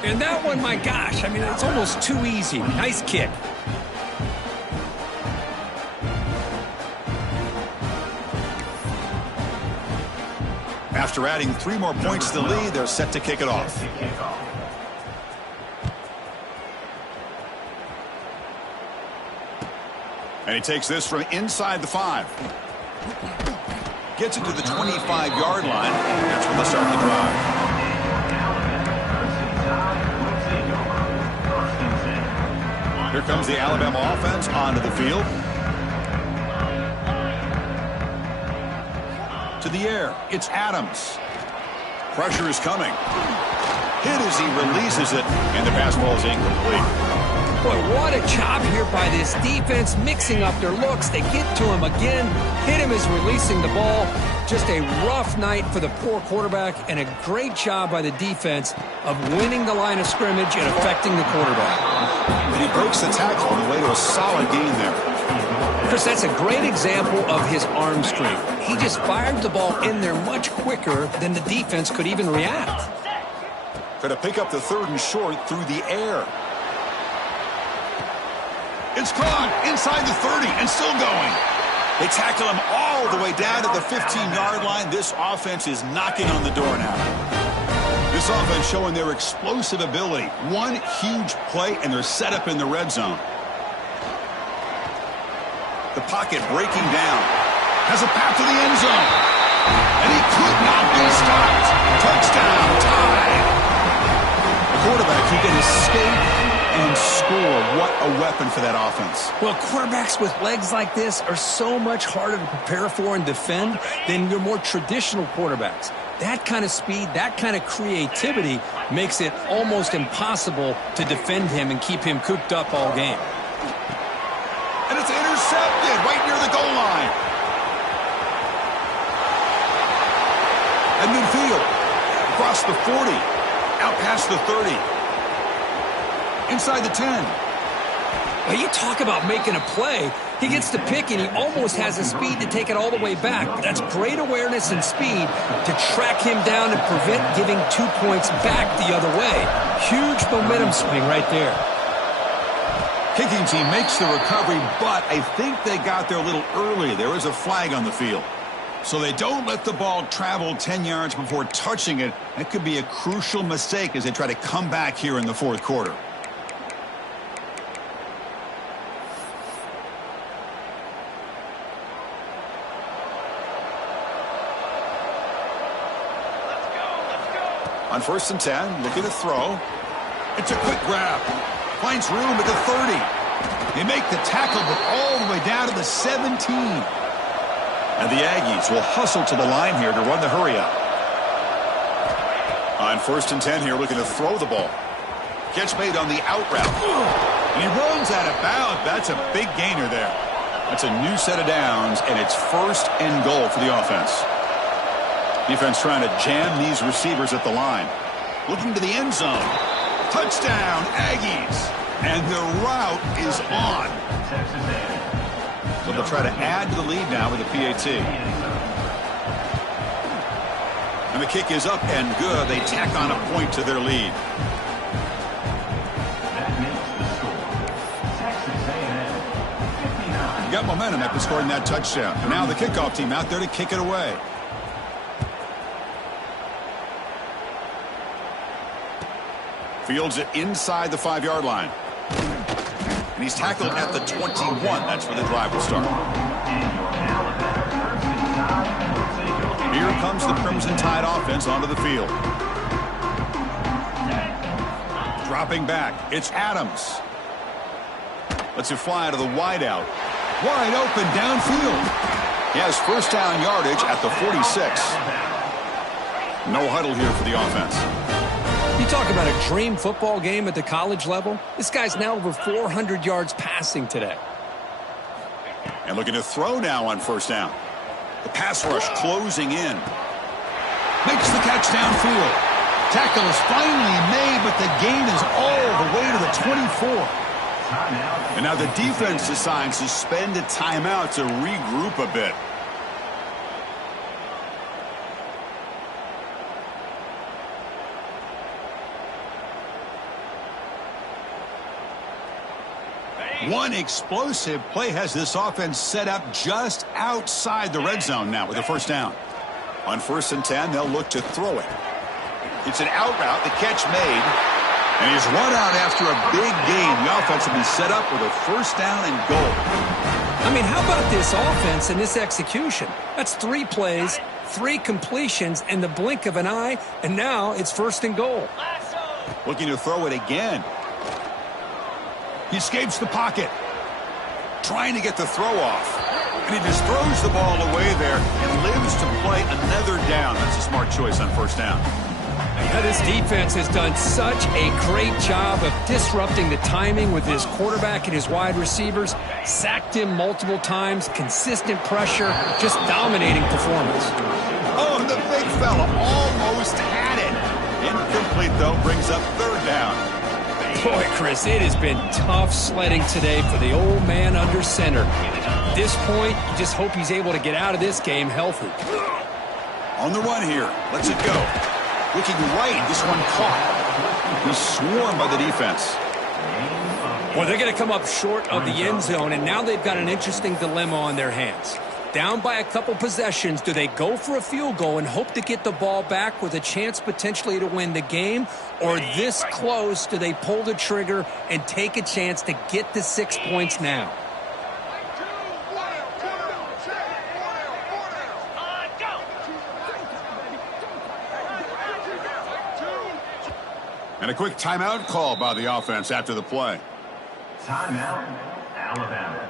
And that one, my gosh, I mean, it's almost too easy. Nice kick. After adding 3 more points to the lead, they're set to kick it off. And he takes this from inside the 5. Gets it to the 25-yard line. That's when they start the drive. Here comes the Alabama offense onto the field. To the air, it's Adams. Pressure is coming. Hit as he releases it, and the pass ball is incomplete. Boy, what a job here by this defense, mixing up their looks. They get to him again, hit him as releasing the ball. Just a rough night for the poor quarterback, and a great job by the defense of winning the line of scrimmage and affecting the quarterback. And he breaks the tackle on the way to a solid gain there. Chris, that's a great example of his arm strength. He just fired the ball in there much quicker than the defense could even react. Going to pick up the third and short through the air. It's caught inside the 30 and still going. They tackle him all the way down to the 15-yard line. This offense is knocking on the door now. This offense showing their explosive ability. One huge play, and they're set up in the red zone. The pocket breaking down. Has a path to the end zone. And he could not be stopped. Touchdown, tied. The quarterback who can escape and score. What a weapon for that offense. Well, quarterbacks with legs like this are so much harder to prepare for and defend than your more traditional quarterbacks. That kind of speed, that kind of creativity makes it almost impossible to defend him and keep him cooped up all game. And it's intercepted right near the goal line. At midfield, across the 40, out past the 30, inside the 10. Well, you talk about making a play. He gets to pick, and he almost has the speed to take it all the way back. But that's great awareness and speed to track him down and prevent giving 2 points back the other way. Huge momentum swing right there. Kicking team makes the recovery, but I think they got there a little early. There is a flag on the field. So they don't let the ball travel 10 yards before touching it. That could be a crucial mistake as they try to come back here in the fourth quarter. On 1st and 10, looking to throw. It's a quick grab. Finds room at the 30. They make the tackle, but all the way down to the 17. And the Aggies will hustle to the line here to run the hurry up. On 1st and 10 here, looking to throw the ball. Catch made on the out route. And he runs out of bounds. That's a big gainer there. That's a new set of downs, and it's 1st and goal for the offense. Defense trying to jam these receivers at the line. Looking to the end zone. Touchdown, Aggies. And the route is on. So they'll try to add to the lead now with a PAT. And the kick is up and good. They tack on a point to their lead. You got momentum after scoring that touchdown. And now the kickoff team out there to kick it away. Fields it inside the 5-yard line. And he's tackled at the 21. That's where the drive will start. Here comes the Crimson Tide offense onto the field. Dropping back. It's Adams. Lets it fly to the wideout. Wide open downfield. He has 1st down yardage at the 46. No huddle here for the offense. You talk about a dream football game at the college level. This guy's now over 400 yards passing today. And looking to throw now on 1st down. The pass rush closing in. Makes the catch downfield. Tackle is finally made, but the gain is all the way to the 24. And now the defense decides to spend a timeout to regroup a bit. One explosive play has this offense set up just outside the red zone now with a 1st down. On 1st and 10, they'll look to throw it. It's an out route, the catch made, and he's run out after a big gain. The offense will be set up with a 1st down and goal. I mean, how about this offense and this execution? That's 3 plays, 3 completions in the blink of an eye, and now it's 1st and goal. Looking to throw it again. He escapes the pocket. Trying to get the throw off. And he just throws the ball away there and lives to play another down. That's a smart choice on 1st down. Yeah, this defense has done such a great job of disrupting the timing with his quarterback and his wide receivers. Sacked him multiple times. Consistent pressure. Just dominating performance. Oh, and the big fella almost had it. Incomplete, though. Brings up 3rd down. Boy, Chris, it has been tough sledding today for the old man under center. At this point, you just hope he's able to get out of this game healthy. On the run here. Lets it go. Looking right. This one caught. He's swarmed by the defense. Well, they're going to come up short of the end zone, and now they've got an interesting dilemma on their hands. Down by a couple possessions, do they go for a field goal and hope to get the ball back with a chance potentially to win the game? Or this close, do they pull the trigger and take a chance to get the 6 points now? And a quick timeout call by the offense after the play. Timeout, Alabama.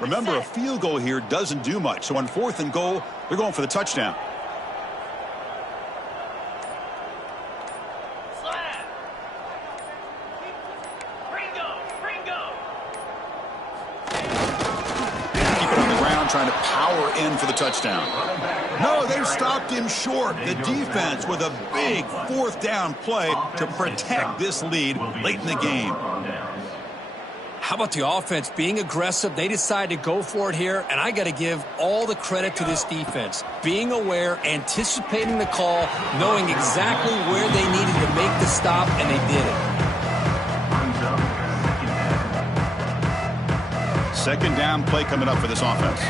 Remember, a field goal here doesn't do much. So on 4th and goal, they're going for the touchdown. Trying to power in for the touchdown. No, they've stopped him short. The defense with a big 4th down play to protect this lead late in the game. How about the offense being aggressive? They decide to go for it here, and I got to give all the credit to this defense. Being aware, anticipating the call, knowing exactly where they needed to make the stop, and they did it. Second down play coming up for this offense.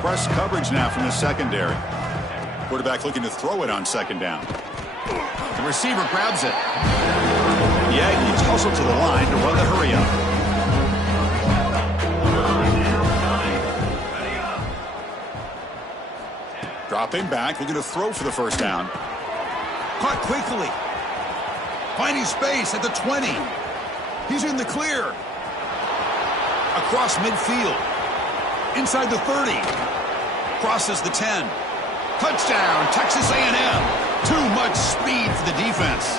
Press coverage now from the secondary. Quarterback looking to throw it on 2nd down. The receiver grabs it. The Aggies hustle to the line to run the hurry up. Dropping back, looking to throw for the 1st down. Caught quickly. Finding space at the 20. He's in the clear. Across midfield. Inside the 30. Crosses the 10. Touchdown, Texas A&M. Too much speed for the defense.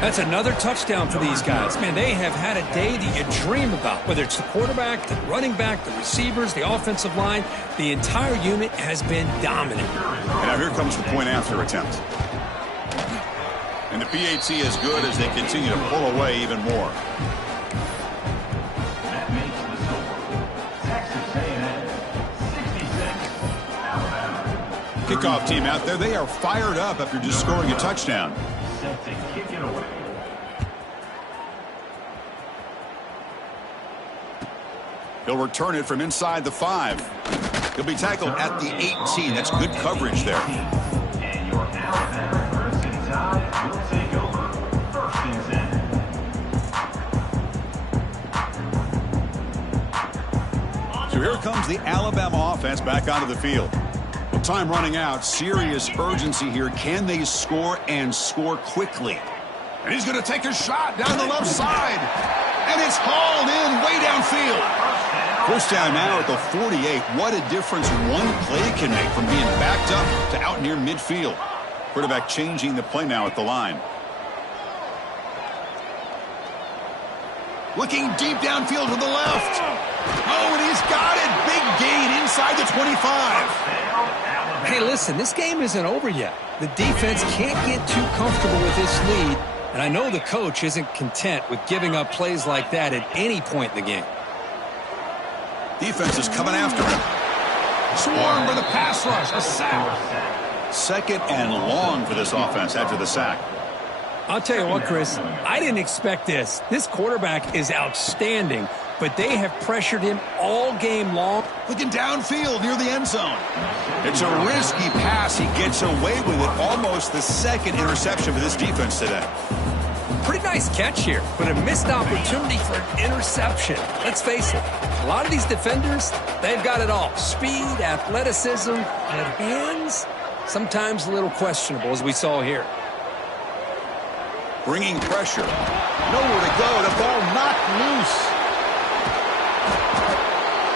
That's another touchdown for these guys. Man, they have had a day that you dream about. Whether it's the quarterback, the running back, the receivers, the offensive line, the entire unit has been dominant. And now here comes the point after attempt. And the PAT is good as they continue to pull away even more. Kickoff team out there. They are fired up after just scoring a touchdown. Set to kick it away. He'll return it from inside the 5. He'll be tackled at the 18. That's good coverage there. And your Alabama first and tide will take over. First and 10. So here comes the Alabama offense back onto the field. Time running out. Serious urgency here. Can they score and score quickly? And he's going to take a shot down the left side. And it's hauled in way downfield. First down now at the 48. What a difference one play can make from being backed up to out near midfield. Quarterback changing the play now at the line. Looking deep downfield to the left. Oh, and he's got it. Big gain inside the 25. Hey, listen, this game isn't over yet. The defense can't get too comfortable with this lead, and I know the coach isn't content with giving up plays like that at any point in the game. Defense is coming after him. Swarm for the pass rush. A sack. 2nd and long for this offense after the sack. I'll tell you what, Chris, I didn't expect this. This quarterback is outstanding, but they have pressured him all game long. Looking downfield near the end zone. It's a risky pass. He gets away with it. Almost the 2nd interception for this defense today. Pretty nice catch here, but a missed opportunity for an interception. Let's face it, a lot of these defenders, they've got it all. Speed, athleticism, and hands, sometimes a little questionable, as we saw here. Bringing pressure. Nowhere to go. The ball knocked loose.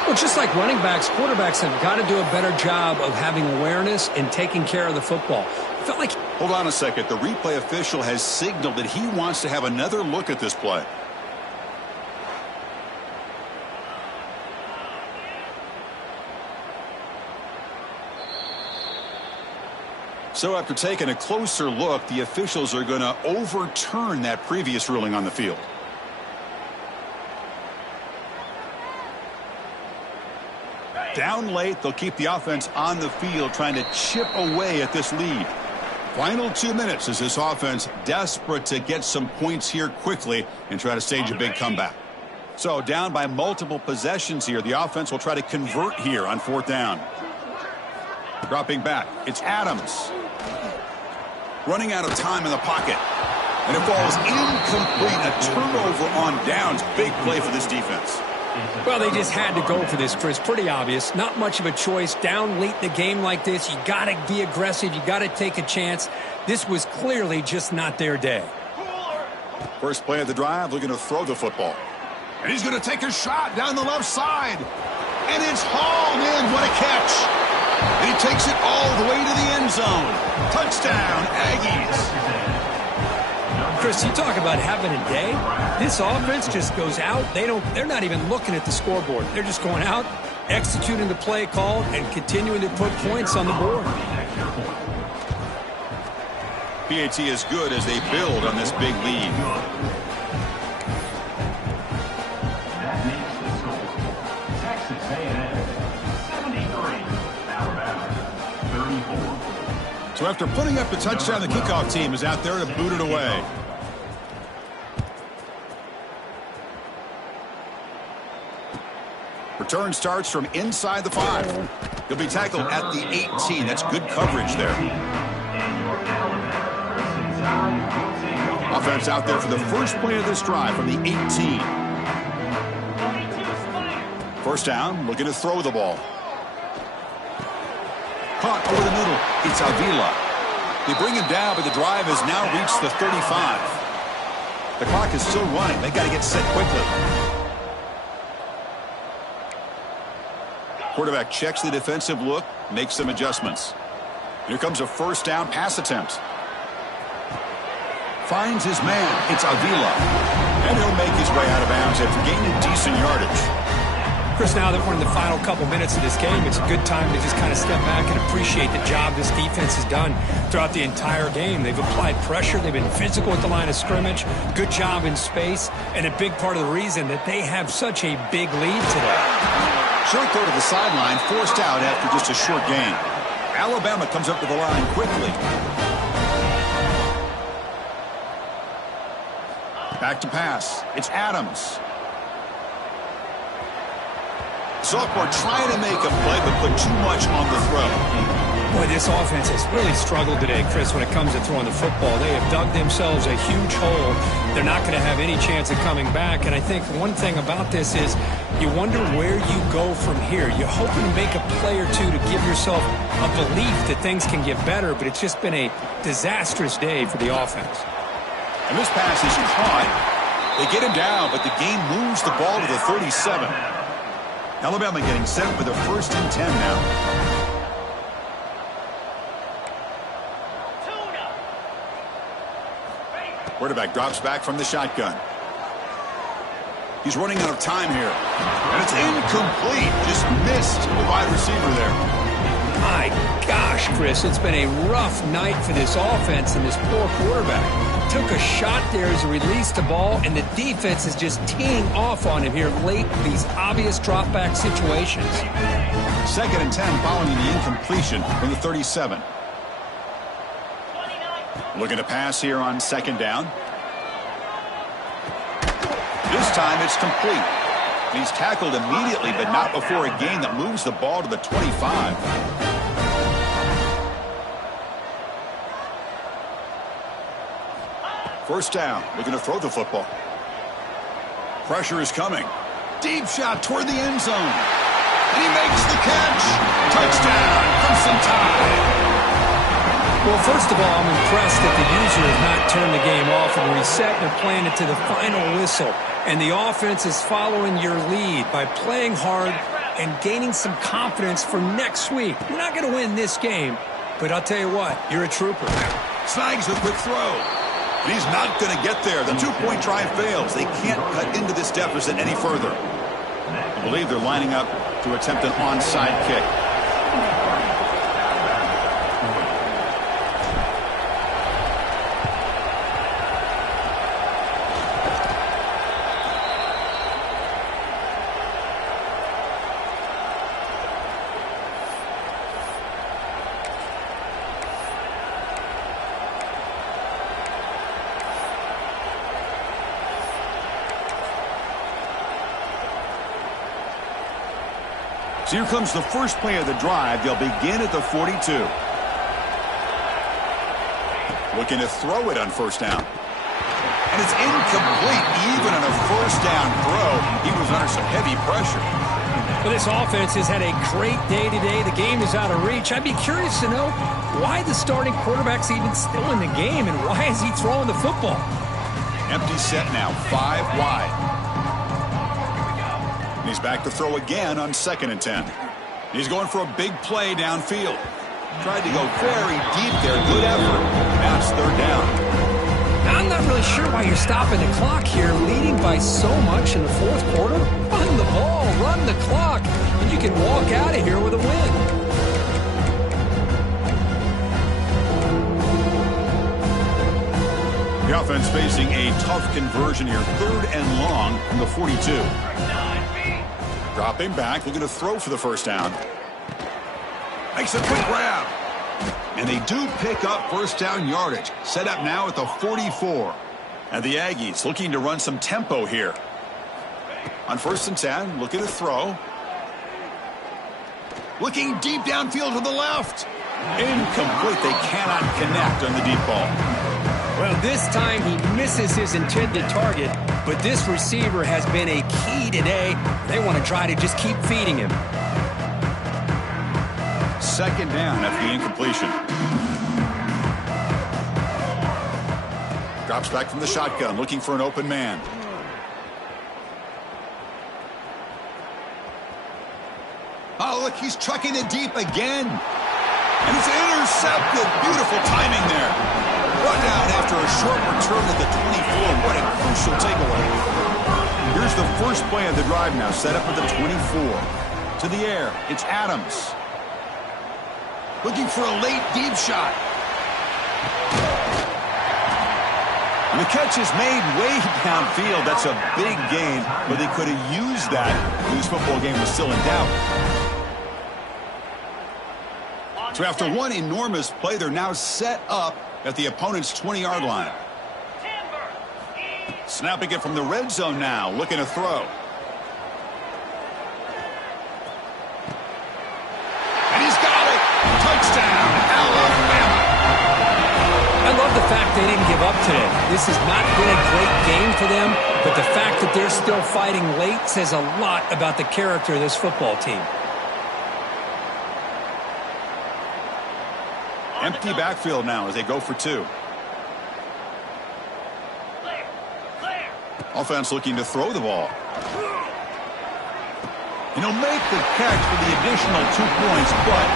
Well, just like running backs, quarterbacks have got to do a better job of having awareness and taking care of the football. I felt like... Hold on a second. The replay official has signaled that he wants to have another look at this play. So after taking a closer look, the officials are going to overturn that previous ruling on the field. Down late, they'll keep the offense on the field trying to chip away at this lead. Final 2 minutes as this offense desperate to get some points here quickly and try to stage a big comeback. So down by multiple possessions here, the offense will try to convert here on 4th down. Dropping back, it's Adams. Running out of time in the pocket. And it falls incomplete. A turnover on downs. Big play for this defense. Well, they just had to go for this, Chris. Pretty obvious. Not much of a choice. Down late in the game like this, you got to be aggressive. You got to take a chance. This was clearly just not their day. First play of the drive, looking to throw the football. And he's going to take a shot down the left side. And it's hauled in. What a catch. And he takes it all the way to the end zone. Touchdown, Aggies. Chris, you talk about having a day. This offense just goes out. They're not even looking at the scoreboard. They're just going out, executing the play call, and continuing to put points on the board. PAT is good as they build on this big lead. That makes the score. Texas A&M 73, Alabama 34. So after putting up the touchdown, the kickoff team is out there to boot it away. Return starts from inside the 5. He'll be tackled at the 18. That's good coverage there. Offense out there for the first play of this drive from the 18. First down, looking to throw the ball. Caught over the middle. It's Avila. They bring him down, but the drive has now reached the 35. The clock is still running. They've got to get set quickly. Quarterback checks the defensive look, makes some adjustments. Here comes a first down pass attempt. Finds his man. It's Avila. And he'll make his way out of bounds after gaining decent yardage. Chris, now that we're in the final couple minutes of this game, it's a good time to just kind of step back and appreciate the job this defense has done throughout the entire game. They've applied pressure. They've been physical at the line of scrimmage. Good job in space. And a big part of the reason that they have such a big lead today. Short throw to the sideline, forced out after just a short gain. Alabama comes up to the line quickly. Back to pass. It's Adams. Sophomore trying to make a play, but put too much on the throw. Boy, this offense has really struggled today, Chris, when it comes to throwing the football. They have dug themselves a huge hole. They're not going to have any chance of coming back. And I think one thing about this is you wonder where you go from here. You're hoping to make a play or two to give yourself a belief that things can get better, but it's just been a disastrous day for the offense. And this pass is caught. They get him down, but the game moves the ball to the 37. Alabama getting set with a 1st and 10 now. Quarterback drops back from the shotgun. He's running out of time here. And it's incomplete. Just missed the wide receiver there. My gosh, Chris, it's been a rough night for this offense and this poor quarterback. Took a shot there as he released the ball, and the defense is just teeing off on him here late in these obvious drop-back situations. 2nd and 10 following the incompletion from the 37. Looking to pass here on 2nd down. This time it's complete. He's tackled immediately, but not before a gain that moves the ball to the 25. First down, looking to throw the football. Pressure is coming. Deep shot toward the end zone. And he makes the catch. Touchdown, Crimson Tide. Well, first of all, I'm impressed that the user has not turned the game off and reset. They're playing it to the final whistle. And the offense is following your lead by playing hard and gaining some confidence for next week. You're not going to win this game, but I'll tell you what, you're a trooper. Snags a quick throw. And he's not going to get there. The 2-point try fails. They can't cut into this deficit any further. I believe they're lining up to attempt an onside kick. So here comes the first play of the drive. They'll begin at the 42. Looking to throw it on 1st down. And it's incomplete. Even on a 1st down throw, he was under some heavy pressure. Well, this offense has had a great day today. The game is out of reach. I'd be curious to know why the starting quarterback's even still in the game and why is he throwing the football? Empty set now, 5 wide. He's back to throw again on 2nd and 10. He's going for a big play downfield. Tried to go very deep there. Good effort. Now it's 3rd down. I'm not really sure why you're stopping the clock here, leading by so much in the 4th quarter. Run the ball, run the clock, and you can walk out of here with a win. The offense facing a tough conversion here. 3rd and long from the 42. Dropping back, looking to throw for the 1st down. Makes a quick grab. And they do pick up 1st down yardage. Set up now at the 44. And the Aggies looking to run some tempo here. On 1st and 10, looking to throw. Looking deep downfield to the left. Incomplete. They cannot connect on the deep ball. Well, this time he misses his intended target, but this receiver has been a key today. They want to try to just keep feeding him. 2nd down after the incompletion. Drops back from the shotgun, looking for an open man. Oh, look, he's trucking it deep again. And it's intercepted. Beautiful timing there. Brought down after a short return at the 24. What a crucial takeaway. Here's the first play of the drive now, set up at the 24. To the air, it's Adams. Looking for a late deep shot. And the catch is made way downfield. That's a big gain, but they could have used that if this football game was still in doubt. So after one enormous play, they're now set up at the opponent's 20-yard line. Snapping it from the red zone now, looking to throw. And he's got it! Touchdown, Alabama! I love the fact they didn't give up today. This has not been a great game for them, but the fact that they're still fighting late says a lot about the character of this football team. Empty backfield now as they go for 2. Offense looking to throw the ball. And he'll make the catch for the additional 2 points, but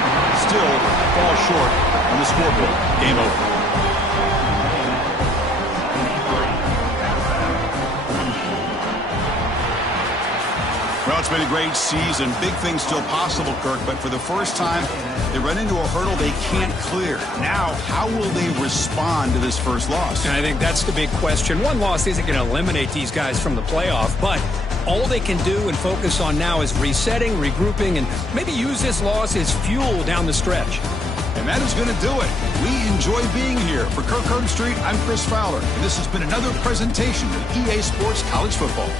still fall short on the scoreboard. Game over. Well, it's been a great season. Big things still possible, Kirk, but for the first time, they run into a hurdle they can't clear. Now, how will they respond to this first loss? And I think that's the big question. One loss isn't going to eliminate these guys from the playoff, but all they can do and focus on now is resetting, regrouping, and maybe use this loss as fuel down the stretch. And that is going to do it. We enjoy being here. For Kirk Herbstreit, I'm Chris Fowler, and this has been another presentation of EA Sports College Football.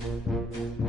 Bama.